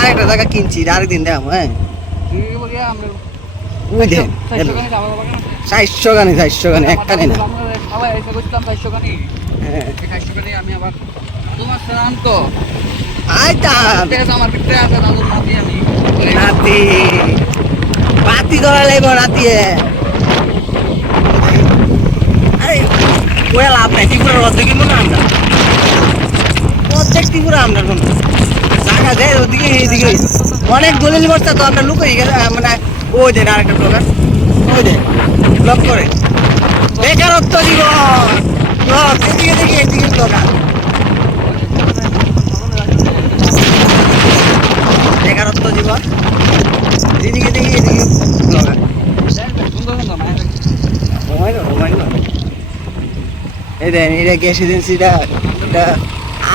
আরেকটা জায়গা কিনছি আরেকদিন দেখাবো। হ্যাঁ ওই দেখ 400 গানি একটা নেই না। আমি আবার তোমার নাম তো আইতাম আমার ভিতরে আছে দাদুর নাতি আমি নাতি বাতি ধরা লাগবো নাতি। আরে ওই লাভ নাই, ত্রিপুরার অর্ধেক মনে আমরা অর্ধেক ত্রিপুরা আমরা কোনো জায়গা যায় ওদিকে এইদিকে অনেক দলিল বস্তা তো আমরা লুকিয়ে গেলে মানে ওই দেন আরেকটা ব্লগার ওই দেন ব্লগ করে বেকারত্ব জীবন ব্লগ এদিকে দেখি এদিকে ব্লগার বেকারত্ব জীবন এদিকে দেখি এদিকে ব্লগার এই দেন এটা গ্যাস এজেন্সিটা এটা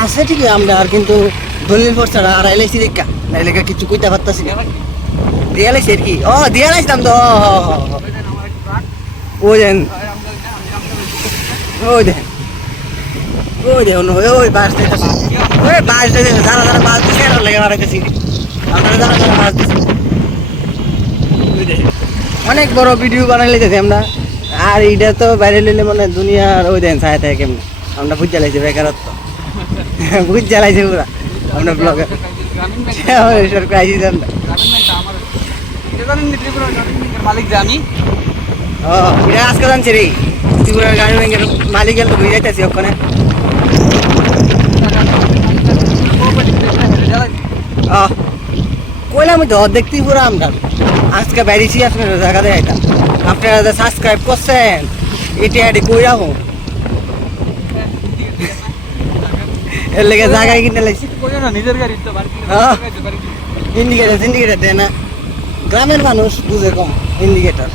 আছে ঠিকই আমরা আর কিন্তু দলিল পড়ছাড়া আর এলাইছি দেখা না এলাকা কিছু কইতে পারতাছি না দিয়ে লাইছি আর কি ও দিয়ে লাইছিলাম তো ওই দেন ওই দেন ওই দেখুন ওই বাস দিতেছি ওই বাস দিতেছে যারা যারা বাস দিচ্ছে এর লেগে মারাইতেছি আপনারা যারা যারা বাস দিচ্ছে অনেক বড় ভিডিও বানাই লাইতেছি আমরা আর এটা তো বাইরে নিলে মানে দুনিয়ার ওই দেন ছায়া থাকে কেমন আমরা বুঝ জ্বালাইছি বেকারত্ব বুঝ জ্বালাইছি পুরা আমরা ব্লগে ক্রাইসিস আমরা মালিক যে আমি ও এটা আজকে জানছি রে ত্রিপুরার গাড়ি ব্যাংকের মালিক গেল বুঝে যাইতেছি ওখানে কইলাম তো অর্ধেক ত্রিপুরা আমরা আজকে বেরিয়েছি আপনার জায়গা দেয় এটা আপনারা সাবস্ক্রাইব করছেন এটা এটি কইরা হোক এর লেগে জায়গায় কিনে লাগছি নিজের গাড়ি তো ইন্ডিকেটার দেয় না গ্রামের মানুষ বুঝে কম ইন্ডিকেটার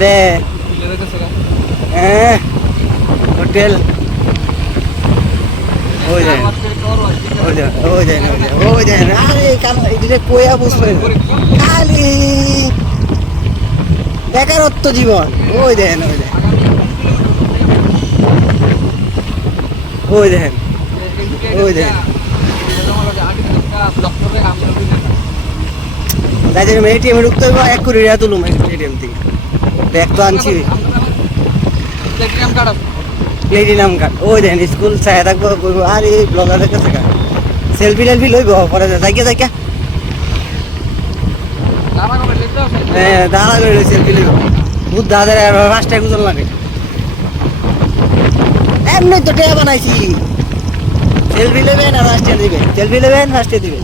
দে হ্যাঁ হোটেল ওই যায় ওই যায় ওই যায় আরে এটা কইয়া বুঝবেন খালি বেকারত্ব জীবন ওই দেখেন ওই দেখেন ওই দেখেন ওই দেখেন যাদের এটিএমে ঢুকতে হবে 1 কোটি টাকা তুলুম এটিএম থেকে ব্যাগ তো আনছি প্লেটিনাম কার্ড ওই দেখেন স্কুল ছায়া থাকবো আর এই ব্লগারের কাছে সেলফি টেলফি লইব পরে যাইকে হ্যাঁ দাঁড়া করে সেলফি লইব বহুত দাদার 5 টাকা ওজন লাগে এমনি তো টেয়া বানাইছি সেলফি নেবেন আর 5 টাকা দিবেন সেলফি নেবেন 5 টাকা দিবেন